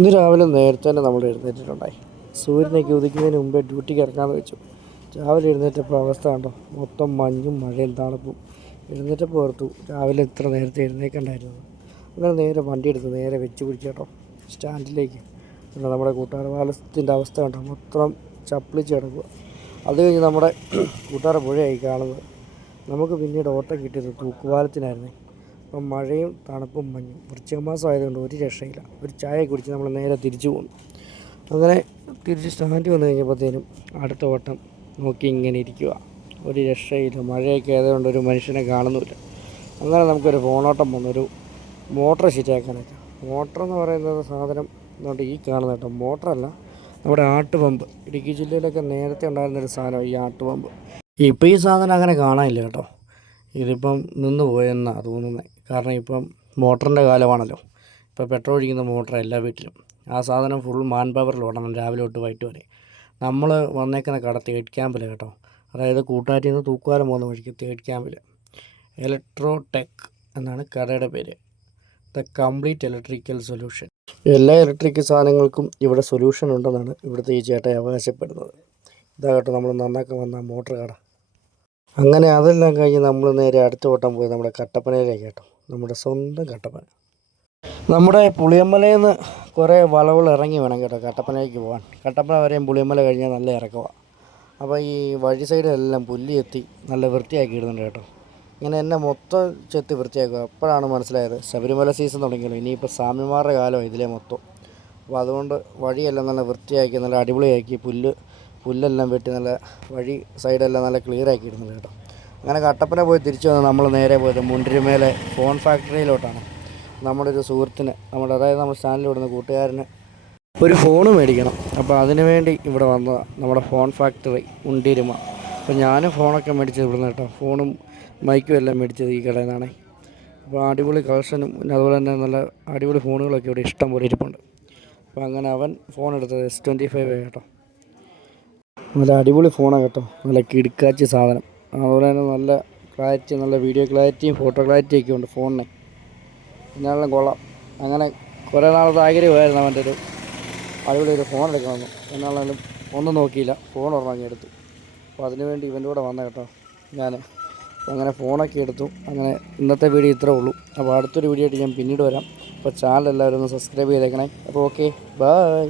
ഇന്ന് രാവിലെ നേരത്തെ തന്നെ നമ്മൾ എഴുന്നേറ്റിട്ടുണ്ടായി. സൂര്യനൊക്കെ ഉദിക്കുന്നതിന് മുമ്പേ ഡ്യൂട്ടിക്ക് ഇറക്കാമെന്ന് വെച്ചു. രാവിലെ എഴുന്നേറ്റപ്പോൾ അവസ്ഥ കണ്ടോ, മൊത്തം മഞ്ഞും മഴയും തണുപ്പും. എഴുന്നേറ്റപ്പോൾ ഓർത്തു രാവിലെ ഇത്ര നേരത്തെ എഴുന്നേൽക്കണ്ടായിരുന്നു. അങ്ങനെ നേരെ വണ്ടി എടുത്ത് നേരെ വെച്ച് പിടിച്ചു കേട്ടോ സ്റ്റാൻഡിലേക്ക്. നമ്മുടെ കൂട്ടുകാർ പാലത്തിൻ്റെ അവസ്ഥ കണ്ടോ, മൊത്തം ചപ്പിളിച്ച് കിടക്കുക. അത് കഴിഞ്ഞ് നമ്മുടെ കൂട്ടുകാര പുഴയായി കാണുന്നത്. നമുക്ക് പിന്നീട് ഓട്ടം കിട്ടിയത് തൂക്കുപാലത്തിനായിരുന്നേ. അപ്പം മഴയും തണുപ്പും മഞ്ഞും വൃശ്ചിക മാസം ആയതുകൊണ്ട് ഒരു രക്ഷയില്ല. ഒരു ചായ കുടിച്ച് നമ്മൾ നേരെ തിരിച്ചു പോകുന്നു. അങ്ങനെ തിരിച്ച് സ്റ്റാൻഡിൽ വന്നു കഴിഞ്ഞപ്പോഴത്തേനും അടുത്ത ഓട്ടം നോക്കി ഇങ്ങനെ ഇരിക്കുക. ഒരു രക്ഷയില്ല, മഴയൊക്കെ ആയതുകൊണ്ട് ഒരു മനുഷ്യനെ കാണുന്നുമില്ല. അങ്ങനെ നമുക്കൊരു ഫോണോട്ടം വന്നൊരു മോട്ടർ ശരിയാക്കാനൊക്കെ. മോട്ടർ എന്ന് പറയുന്നത് സാധനം എന്നുകൊണ്ട് ഈ കാണുന്ന കേട്ടോ, മോട്ടറല്ല, നമ്മുടെ ആട്ടുപമ്പ്. ഇടുക്കി ജില്ലയിലൊക്കെ നേരത്തെ ഉണ്ടായിരുന്നൊരു സാധനം ഈ ആട്ടുപമ്പ്. ഇപ്പോൾ ഈ സാധനം അങ്ങനെ കാണാനില്ല കേട്ടോ. ഇതിപ്പം നിന്ന് പോയെന്നാണ് തോന്നുന്നത്. കാരണം ഇപ്പം മോട്ടറിൻ്റെ കാലമാണല്ലോ. ഇപ്പോൾ പെട്രോൾ ഒഴിക്കുന്ന മോട്ടർ എല്ലാ വീട്ടിലും. ആ സാധനം ഫുൾ മാൻ പവറിൽ ഓടണം രാവിലെ തൊട്ട് വൈകിട്ട് വരെ. നമ്മൾ വന്നേക്കുന്ന കട തേർഡ് ക്യാമ്പിൽ കേട്ടോ, അതായത് കൂട്ടാറ്റിൽ നിന്ന് തൂക്കുപാലം പോകുന്ന വഴിക്ക് തേർഡ് ക്യാമ്പിൽ. ഇലക്ട്രോടെക് എന്നാണ് കടയുടെ പേര്. The complete electrical solution. എല്ലാ ഇലക്ട്രിക്കൽ സാധനങ്ങൾക്കും ഇവിടെ സൊല്യൂഷൻ ഉണ്ടെന്നാണ് ഇവിടുത്തെ ഈ ചേട്ടൻ അവകാശപ്പെടുന്നത്. ഇതാ കേട്ടോ നമ്മൾ നന്നാക്കാൻ വന്ന മോട്ടർ കട. അങ്ങനെ അതെല്ലാം കഴിഞ്ഞ് നമ്മൾ നേരെ അടുത്ത ഓട്ടം പോയി നമ്മുടെ കട്ടപ്പനയിലേക്ക് കേട്ടോ, നമ്മുടെ സ്വന്തം കട്ടപ്പന. നമ്മുടെ പുളിയമ്മലയിൽ നിന്ന് കുറേ വളവുകൾ ഇറങ്ങി വേണം കേട്ടോ കട്ടപ്പനയിലേക്ക് പോകാൻ. കട്ടപ്പന വരെയും പുളിയമ്മല കഴിഞ്ഞാൽ നല്ല ഇറക്കമാണ്. അപ്പോൾ ഈ വഴി സൈഡിലെല്ലാം പുല്ല് ചെത്തി നല്ല വൃത്തിയാക്കി ഇടുന്നുണ്ട് കേട്ടോ. ഇങ്ങനെ എന്നെ മൊത്തം ചെത്തി വൃത്തിയാക്കുക. അപ്പോഴാണ് മനസ്സിലായത് ശബരിമല സീസൺ തുടങ്ങിയല്ലോ, ഇനിയിപ്പോൾ സ്വാമിമാരുടെ കാലമാണ് ഇതിലെ മൊത്തം. അപ്പോൾ അതുകൊണ്ട് വഴിയെല്ലാം നല്ല വൃത്തിയാക്കി നല്ല അടിപൊളിയാക്കി പുല്ലെല്ലാം വെട്ടി നല്ല വഴി സൈഡെല്ലാം നല്ല ക്ലിയർ ആക്കി ഇടുന്നുണ്ട് കേട്ടോ. അങ്ങനെ കട്ടപ്പന പോയി തിരിച്ചു വന്ന് നമ്മൾ നേരെ പോയത് മുണ്ടിരിമേലെ ഫോൺ ഫാക്ടറിയിലോട്ടാണ്. നമ്മുടെ ഒരു സുഹൃത്തിന്, അതായത് നമ്മുടെ സ്റ്റാൻഡിൽ വിടുന്ന കൂട്ടുകാരന് ഒരു ഫോണ് മേടിക്കണം. അപ്പോൾ അതിന് വേണ്ടി ഇവിടെ വന്നതാണ് നമ്മുടെ ഫോൺ ഫാക്ടറി മുണ്ടിരിമ. അപ്പോൾ ഞാനും ഫോണൊക്കെ മേടിച്ചത് ഇവിടുന്ന് കേട്ടോ. ഫോണും മൈക്കും എല്ലാം മേടിച്ചത് ഈ കടയിൽ നിന്നാണ്. അപ്പോൾ അടിപൊളി കളക്ഷനും പിന്നെ അതുപോലെ തന്നെ നല്ല അടിപൊളി ഫോണുകളൊക്കെ ഇവിടെ ഇഷ്ടം പോലെ ഇരിപ്പുണ്ട്. അപ്പോൾ അങ്ങനെ അവൻ ഫോൺ എടുത്തത് S25 കേട്ടോ. നല്ല അടിപൊളി ഫോണാണ് കേട്ടോ, നല്ല കിടുക്കാച്ചി സാധനം. അതുപോലെ തന്നെ നല്ല ക്ലാരിറ്റി, നല്ല വീഡിയോ ക്ലാരിറ്റിയും ഫോട്ടോ ക്ലാരിറ്റിയൊക്കെ ഉണ്ട് ഫോണിന്. എന്നാലും കൊള്ളാം. അങ്ങനെ കുറേ നാളത്തെ ആഗ്രഹമായിരുന്നു അവൻ്റെ ഒരു അടിപൊളി ഒരു ഫോൺ എടുക്കണമെന്ന്. എന്നാലും ഒന്നും നോക്കിയില്ല, ഫോൺ ഉറങ്ങിയെടുത്തു. അപ്പോൾ അതിനുവേണ്ടി ഇവൻ്റെ കൂടെ വന്ന കേട്ടോ ഞാൻ. അങ്ങനെ ഫോണൊക്കെ എടുത്തു. അങ്ങനെ ഇന്നത്തെ വീഡിയോ ഇത്രേ ഉള്ളൂ. അപ്പോൾ അടുത്തൊരു വീഡിയോ ആയിട്ട് ഞാൻ പിന്നീട് വരാം. അപ്പോൾ ചാനൽ എല്ലാവരും ഒന്ന് സബ്സ്ക്രൈബ് ചെയ്തേക്കണേ. അപ്പോൾ ഓക്കെ, ബൈ.